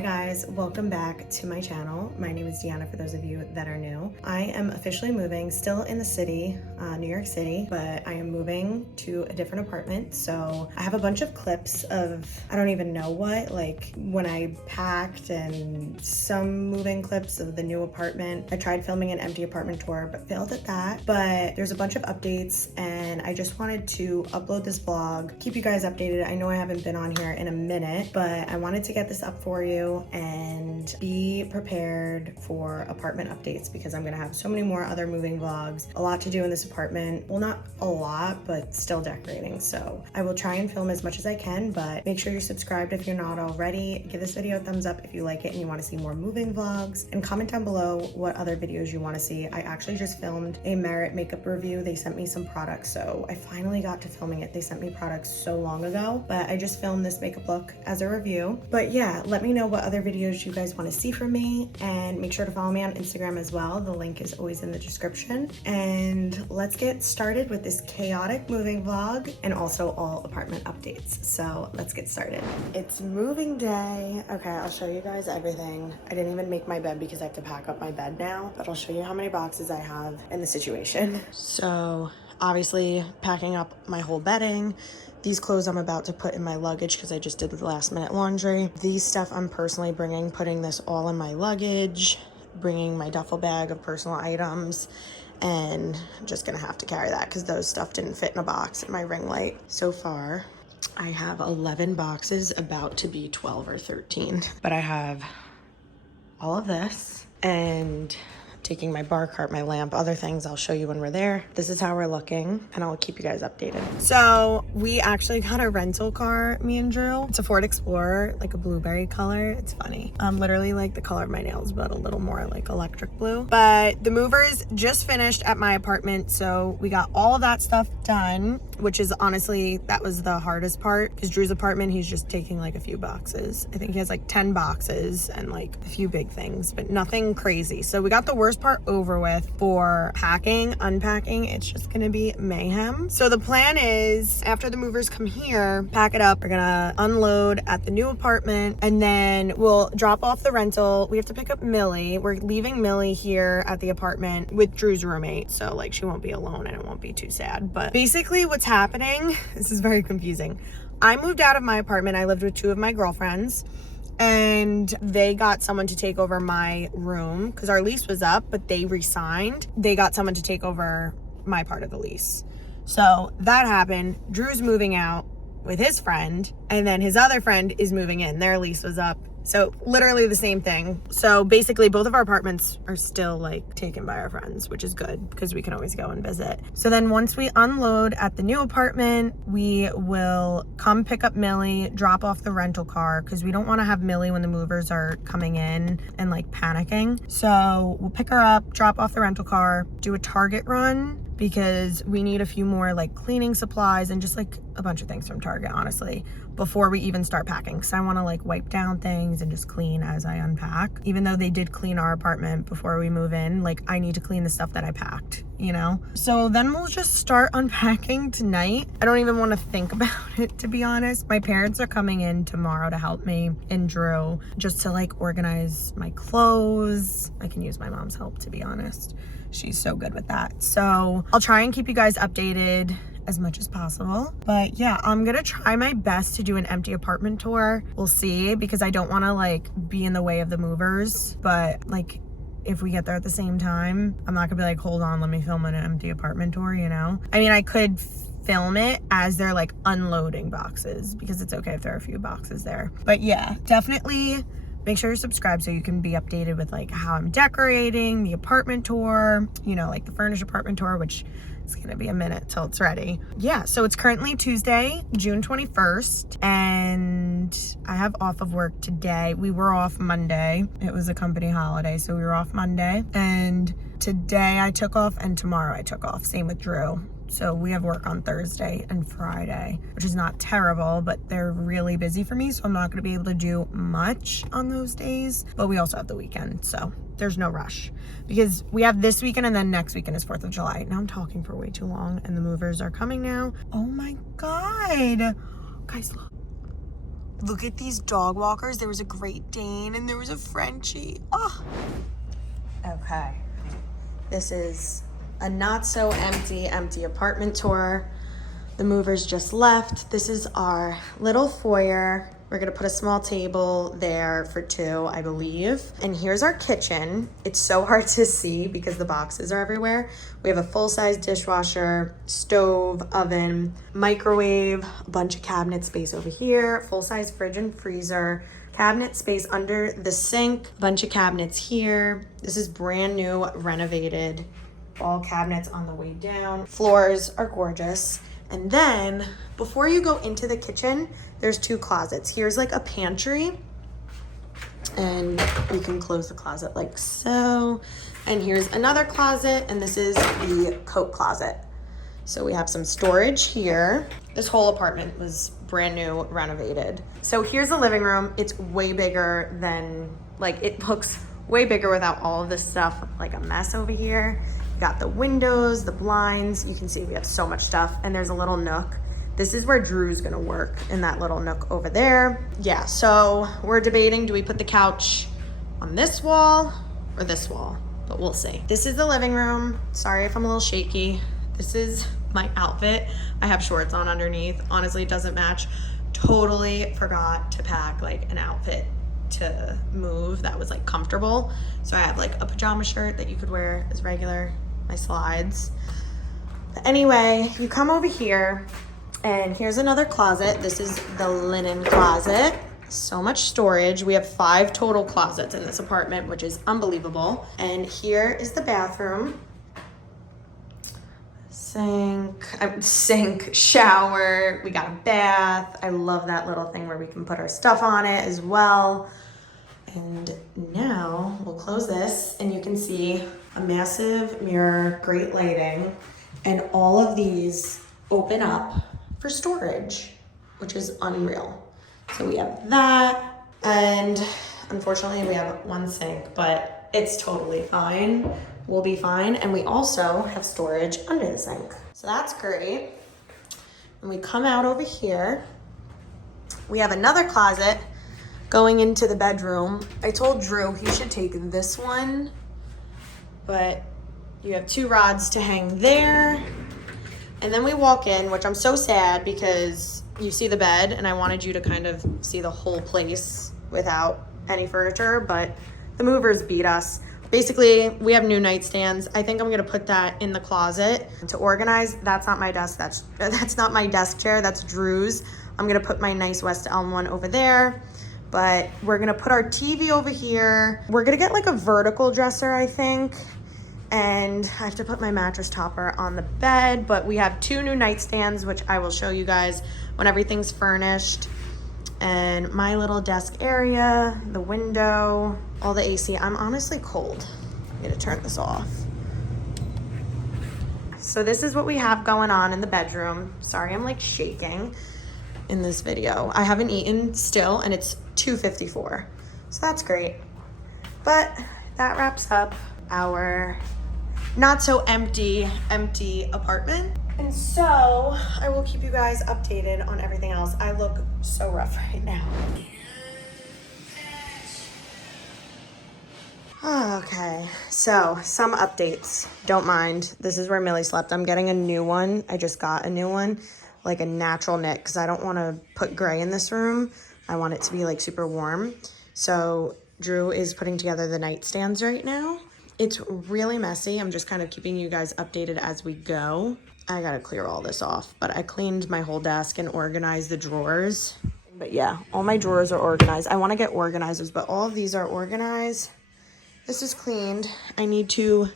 guys, welcome back to my channel. My name is Deanna for those of you that are new. I am officially moving, still in the city, New York City, but I am moving to a different apartment. So I have a bunch of clips of, I don't even know what, like when I packed, and some moving clips of the new apartment. I tried filming an empty apartment tour, but failed at that. But there's a bunch of updates and I just wanted to upload this vlog, keep you guys updated. I know I haven't been on here in a minute, but I wanted to get this up for you and be prepared for apartment updates because I'm gonna have so many more other moving vlogs, a lot to do in this apartment. Well, not a lot, but still decorating. So I will try and film as much as I can, but make sure you're subscribed if you're not already. Give this video a thumbs up if you like it and you wanna see more moving vlogs, and comment down below what other videos you wanna see. I actually just filmed a Merit makeup review. They sent me some products, so I finally got to filming it. They sent me products so long ago, but I just filmed this makeup look as a review. But yeah, let me know what other videos you guys want to see from me, and make sure to follow me on Instagram as well. The link is always in the description. And let's get started with this chaotic moving vlog and also all apartment updates. So let's get started. It's moving day. Okay, I'll show you guys everything. I didn't even make my bed because I have to pack up my bed now, but I'll show you how many boxes I have in the situation. So obviously packing up my whole bedding. These clothes I'm about to put in my luggage because I just did the last minute laundry. These stuff I'm personally bringing, putting this all in my luggage, bringing my duffel bag of personal items, and I'm just gonna have to carry that because those stuff didn't fit in a box in my ring light. So far, I have 11 boxes, about to be 12 or 13. But I have all of this, and taking my bar cart, my lamp, other things I'll show you when we're there. This is how we're looking, and I'll keep you guys updated. So we actually got a rental car, me and Drew. It's a Ford Explorer, like a blueberry color. It's funny. Literally like the color of my nails, but a little more like electric blue. But the movers just finished at my apartment, so we got all of that stuff done, which is honestly, that was the hardest part, because Drew's apartment, he's just taking like a few boxes. I think he has like 10 boxes and like a few big things, but nothing crazy. So we got the worst part over with. For packing, unpacking, it's just gonna be mayhem. So the plan is, after the movers come here, pack it up, we're gonna unload at the new apartment, and then we'll drop off the rental. We have to pick up Millie. We're leaving Millie here at the apartment with Drew's roommate, so like she won't be alone and it won't be too sad. But basically what's happening, this is very confusing. I moved out of my apartment. I lived with two of my girlfriends, and they got someone to take over my room because our lease was up, but they re-signed. They got someone to take over my part of the lease. So that happened. Drew's moving out with his friend, and then his other friend is moving in. Their lease was up. So literally the same thing. So basically both of our apartments are still like taken by our friends, which is good because we can always go and visit. So then once we unload at the new apartment, we will come pick up Millie, drop off the rental car, because we don't want to have Millie when the movers are coming in and like panicking. So we'll pick her up, drop off the rental car, do a Target run, because we need a few more like cleaning supplies and just like a bunch of things from Target, honestly, before we even start packing, because I want to like wipe down things and just clean as I unpack. Even though they did clean our apartment before we move in, like I need to clean the stuff that I packed, you know? So then we'll just start unpacking tonight. I don't even want to think about it, to be honest. My parents are coming in tomorrow to help me and Drew, just to like organize my clothes. I can use my mom's help, to be honest. She's so good with that. So I'll try and keep you guys updated as much as possible. But yeah, I'm gonna try my best to do an empty apartment tour. We'll see, because I don't want to like be in the way of the movers. But like, if we get there at the same time, I'm not gonna be like, hold on, let me film an empty apartment tour, you know? I mean, I could film it as they're like unloading boxes, because it's okay if there are a few boxes there. But yeah, definitely make sure you're subscribed so you can be updated with like how I'm decorating, the apartment tour, you know, like the furnished apartment tour, which is gonna be a minute till it's ready. Yeah, so it's currently Tuesday, June 21st, and I have off of work today. We were off Monday. It was a company holiday, so we were off Monday. And today I took off, and tomorrow I took off. Same with Drew. So we have work on Thursday and Friday, which is not terrible, but they're really busy for me, so I'm not gonna be able to do much on those days. But we also have the weekend, so there's no rush, because we have this weekend and then next weekend is 4th of July. Now I'm talking for way too long, and the movers are coming now. Oh my God. Guys, look. Look at these dog walkers. There was a Great Dane and there was a Frenchie. Oh. Okay. This is a not so empty apartment tour. The movers just left. This is our little foyer. We're gonna put a small table there for two, I believe. And here's our kitchen. It's so hard to see because the boxes are everywhere. We have a full-size dishwasher, stove, oven, microwave, a bunch of cabinet space over here, full-size fridge and freezer, cabinet space under the sink, a bunch of cabinets here. This is brand new, renovated, all cabinets on the way down. Floors are gorgeous. And then before you go into the kitchen, there's two closets. Here's like a pantry, and you can close the closet like so. And here's another closet, and this is the coat closet. So we have some storage here. This whole apartment was brand new, renovated. So here's the living room. It's way bigger than, like, it looks way bigger without all of this stuff, like a mess over here. Got the windows, the blinds. You can see we have so much stuff, and there's a little nook. This is where Drew's gonna work, in that little nook over there. Yeah, so we're debating, do we put the couch on this wall or this wall? But we'll see. This is the living room. Sorry if I'm a little shaky. This is my outfit. I have shorts on underneath. Honestly, it doesn't match. Totally forgot to pack like an outfit to move that was like comfortable. So I have like a pajama shirt that you could wear as regular, my slides. But anyway, you come over here and here's another closet. This is the linen closet. So much storage. We have 5 total closets in this apartment, which is unbelievable. And here is the bathroom. Sink, shower. We got a bath. I love that little thing where we can put our stuff on it as well. And now we'll close this and you can see a massive mirror, great lighting, and all of these open up for storage, which is unreal. So we have that, and unfortunately we have one sink, but it's totally fine. We'll be fine. And we also have storage under the sink. So that's great. And we come out over here. We have another closet going into the bedroom. I told Drew he should take this one, but you have 2 rods to hang there. And then we walk in, which I'm so sad because you see the bed and I wanted you to kind of see the whole place without any furniture, but the movers beat us. Basically, we have new nightstands. I think I'm gonna put that in the closet to organize. That's not my desk, that's not my desk chair, that's Drew's. I'm gonna put my nice West Elm one over there, but we're gonna put our TV over here. We're gonna get like a vertical dresser, I think, and I have to put my mattress topper on the bed, but we have 2 new nightstands, which I will show you guys when everything's furnished. And my little desk area, the window, all the AC. I'm honestly cold. I'm gonna turn this off. So this is what we have going on in the bedroom. Sorry, I'm like shaking in this video. I haven't eaten still and it's 2:54. So that's great. But that wraps up our not so empty apartment. And so I will keep you guys updated on everything else. I look so rough right now. Okay, so some updates. Don't mind. This is where Millie slept. I'm getting a new one. I just got a new one, like a natural knit, because I don't want to put gray in this room. I want it to be like super warm. So Drew is putting together the nightstands right now. It's really messy. I'm just kind of keeping you guys updated as we go. I gotta clear all this off, but I cleaned my whole desk and organized the drawers. But yeah, all my drawers are organized. I want to get organizers, but all of these are organized. This is cleaned. I need to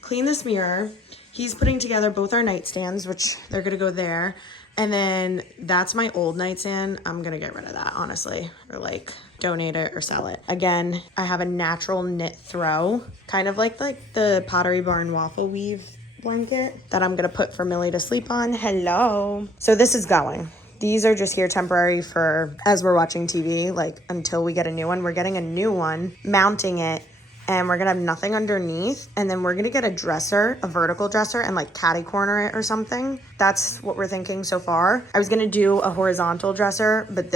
clean this mirror. He's putting together both our nightstands, which they're gonna go there. And then that's my old nightstand. I'm gonna get rid of that, honestly, or like donate it or sell it. Again, I have a natural knit throw, kind of like the Pottery Barn waffle weave blanket that I'm gonna put for Millie to sleep on. Hello. So this is going. These are just here temporary for as we're watching TV, like until we get a new one. We're getting a new one, mounting it and we're gonna have nothing underneath, and then we're gonna get a dresser, a vertical dresser, and like catty corner it or something. That's what we're thinking so far. I was gonna do a horizontal dresser, but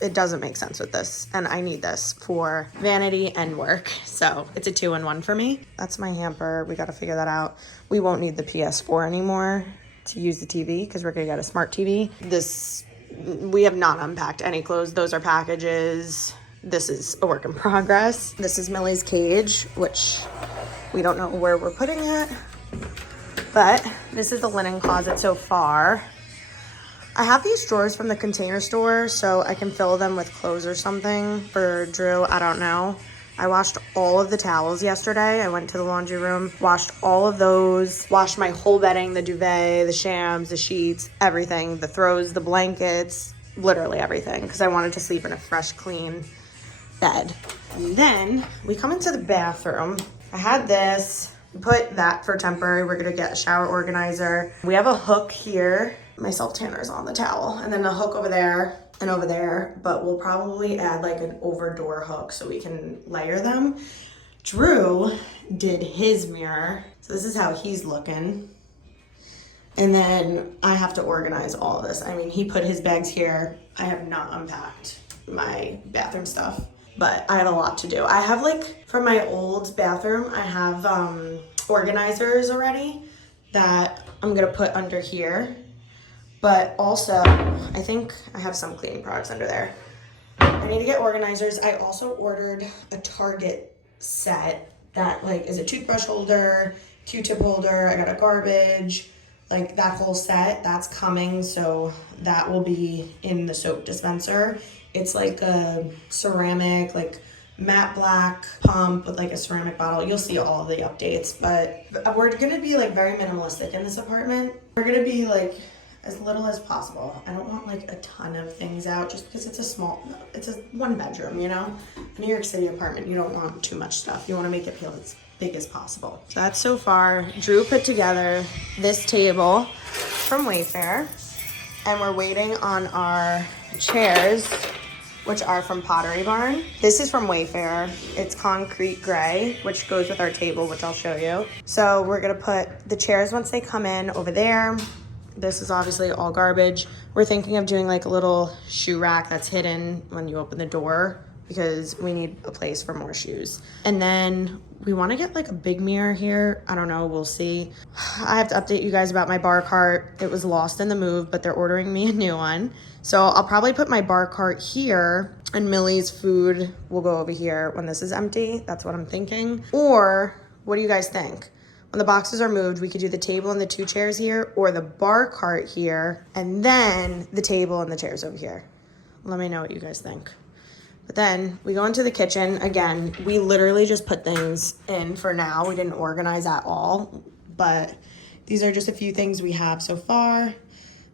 it doesn't make sense with this, and I need this for vanity and work, so it's a 2-in-1 for me. That's my hamper. We gotta figure that out. We won't need the PS4 anymore to use the TV because we're gonna get a smart TV. We have not unpacked any clothes. Those are packages. This is a work in progress. This is Millie's cage, which we don't know where we're putting it, but this is the linen closet so far. I have these drawers from the Container Store, so I can fill them with clothes or something for Drew. I don't know. I washed all of the towels yesterday. I went to the laundry room, washed all of those, washed my whole bedding, the duvet, the shams, the sheets, everything, the throws, the blankets, literally everything, because I wanted to sleep in a fresh, clean bed. And then we come into the bathroom. I had this, put that for temporary. We're gonna get a shower organizer. We have a hook here. My self tanner's on the towel, and then a hook over there and over there, but we'll probably add like an over door hook so we can layer them. Drew did his mirror, so this is how he's looking. And then I have to organize all of this. I mean, he put his bags here. I have not unpacked my bathroom stuff, but I have a lot to do. I have like, for my old bathroom, I have organizers already that I'm gonna put under here. But also, I think I have some cleaning products under there. I need to get organizers. I also ordered a Target set that like is a toothbrush holder, Q-tip holder, I got a garbage, like that whole set, that's coming. So that will be in the soap dispenser. It's like a ceramic, like matte black pump with like a ceramic bottle. You'll see all of the updates, but we're gonna be like very minimalistic in this apartment. We're gonna be like as little as possible. I don't want like a ton of things out just because it's a 1 bedroom, you know? A New York City apartment, you don't want too much stuff. You want to make it feel as big as possible. So that's so far. Drew put together this table from Wayfair, and we're waiting on our chairs, which are from Pottery Barn. This is from Wayfair. It's concrete gray, which goes with our table, which I'll show you. So we're gonna put the chairs once they come in over there. This is obviously all garbage. We're thinking of doing like a little shoe rack that's hidden when you open the door because we need a place for more shoes. And then we want to get like a big mirror here. I don't know, we'll see. I have to update you guys about my bar cart. It was lost in the move, but they're ordering me a new one. So I'll probably put my bar cart here and Millie's food will go over here when this is empty. That's what I'm thinking. Or what do you guys think? When the boxes are moved, we could do the table and the 2 chairs here, or the bar cart here, and then the table and the chairs over here. Let me know what you guys think. But then we go into the kitchen. Again, we literally just put things in for now. We didn't organize at all, but these are just a few things we have so far.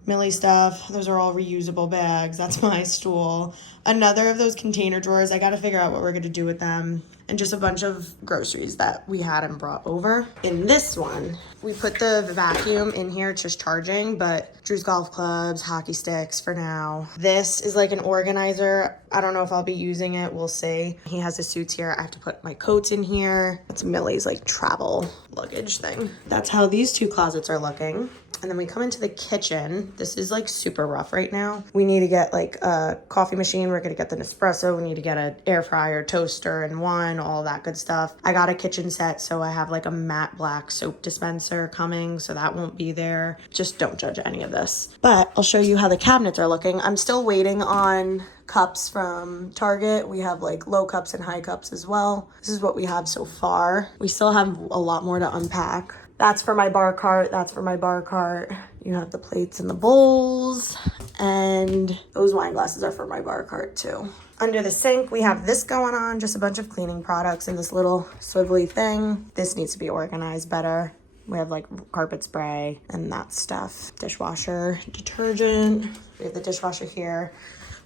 Millie stuff, those are all reusable bags. That's my stool. Another of those container drawers, I gotta figure out what we're gonna do with them. And just a bunch of groceries that we had and brought over. In this one, we put the vacuum in here, it's just charging, but Drew's golf clubs, hockey sticks for now. This is like an organizer. I don't know if I'll be using it, we'll see. He has his suits here. I have to put my coats in here. That's Millie's like travel luggage thing. That's how these 2 closets are looking. And then we come into the kitchen. This is like super rough right now. We need to get like a coffee machine. We're gonna get the Nespresso. We need to get an air fryer, toaster, and one, all that good stuff. I got a kitchen set, so I have like a matte black soap dispenser coming, so that won't be there. Just don't judge any of this. But I'll show you how the cabinets are looking. I'm still waiting on cups from Target. We have like low cups and high cups as well. This is what we have so far. We still have a lot more to unpack. That's for my bar cart, that's for my bar cart. You have the plates and the bowls, and those wine glasses are for my bar cart too. Under the sink, we have this going on, just a bunch of cleaning products in this little swivelly thing. This needs to be organized better. We have like carpet spray and that stuff. Dishwasher, detergent. We have the dishwasher here.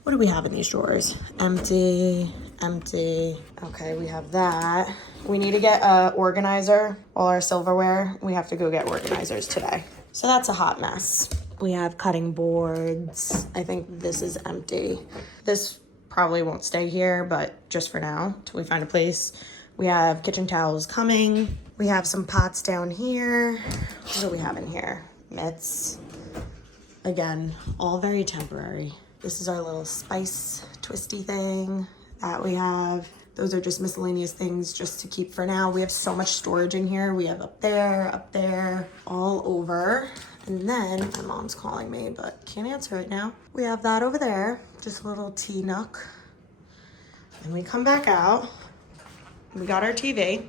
What do we have in these drawers? Empty, empty. Okay, we have that. We need to get an organizer. All our silverware, we have to go get organizers today. So that's a hot mess. We have cutting boards. I think this is empty. This probably won't stay here, but just for now, till we find a place. We have kitchen towels coming. We have some pots down here. What do we have in here? Mitts. Again, all very temporary. This is our little spice twisty thing that we have. Those are just miscellaneous things just to keep for now. We have so much storage in here. We have up there, all over. And then my mom's calling me, but can't answer right now. We have that over there, just a little tea nook. And we come back out. We got our TV,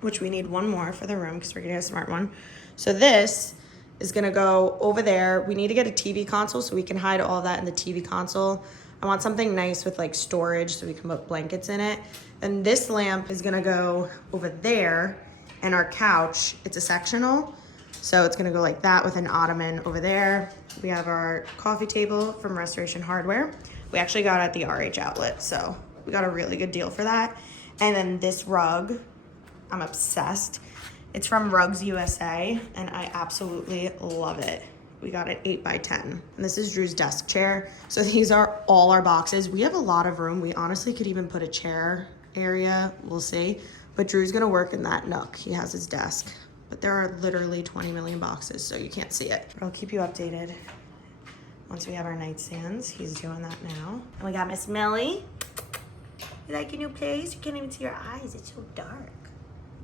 which we need one more for the room because we're getting a smart one. So this is gonna go over there. We need to get a TV console so we can hide all that in the TV console. I want something nice with like storage so we can put blankets in it. And this lamp is gonna go over there, and our couch, it's a sectional. So it's gonna go like that with an ottoman over there. We have our coffee table from Restoration Hardware. We actually got it at the RH outlet, so we got a really good deal for that. And then this rug, I'm obsessed. It's from Rugs USA, and I absolutely love it. We got it 8x10. And this is Drew's desk chair. So these are all our boxes. We have a lot of room. We honestly could even put a chair area, we'll see. But Drew's gonna work in that nook. He has his desk. But there are literally 20 million boxes, so you can't see it. But I'll keep you updated once we have our nightstands. He's doing that now. And we got Miss Millie. You like your new place? You can't even see your eyes, it's so dark.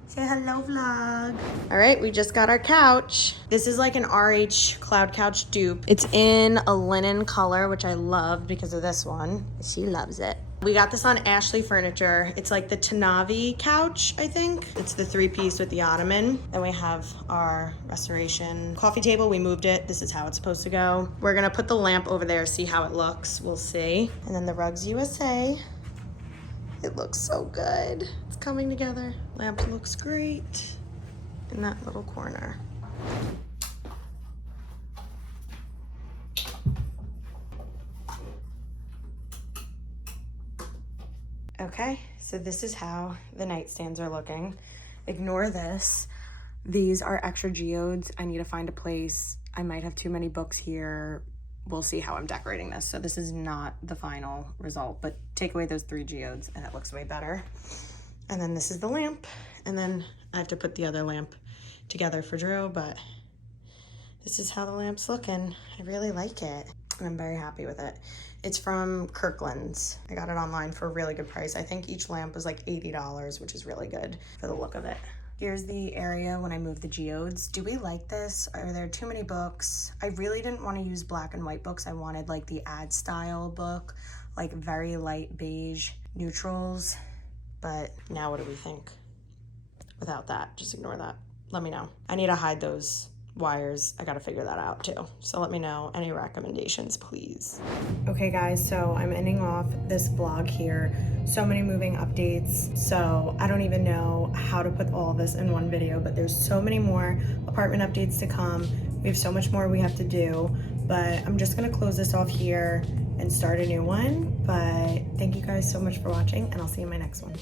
Say hello, vlog. All right, we just got our couch. This is like an RH Cloud Couch dupe. It's in a linen color, which I love because of this one. She loves it. We got this on Ashley Furniture. It's like the Tanavi couch, I think. It's the 3-piece with the ottoman. Then we have our Restoration coffee table. We moved it. This is how it's supposed to go. We're gonna put the lamp over there, see how it looks. We'll see. And then the Rugs USA. It looks so good. It's coming together. Lamp looks great in that little corner. Okay, so this is how the nightstands are looking. Ignore this. These are extra geodes. I need to find a place. I might have too many books here. We'll see how I'm decorating this. So this is not the final result, but take away those 3 geodes and it looks way better. And then this is the lamp. And then I have to put the other lamp together for Drew, but this is how the lamp's looking. I really like it and I'm very happy with it. It's from Kirkland's. I got it online for a really good price. I think each lamp was like $80, which is really good for the look of it. Here's the area when I move the geodes. Do we like this? Are there too many books? I really didn't want to use black and white books. I wanted like the ad style book, like very light beige neutrals. But now what do we think? Without that, just ignore that. Let me know. I need to hide those wires. I gotta figure that out too. So let me know any recommendations, please. Okay guys, so I'm ending off this vlog here. So many moving updates. So I don't even know how to put all of this in one video, but there's so many more apartment updates to come. We have so much more we have to do, but I'm just gonna close this off here and start a new one. But thank you guys so much for watching, and I'll see you in my next one.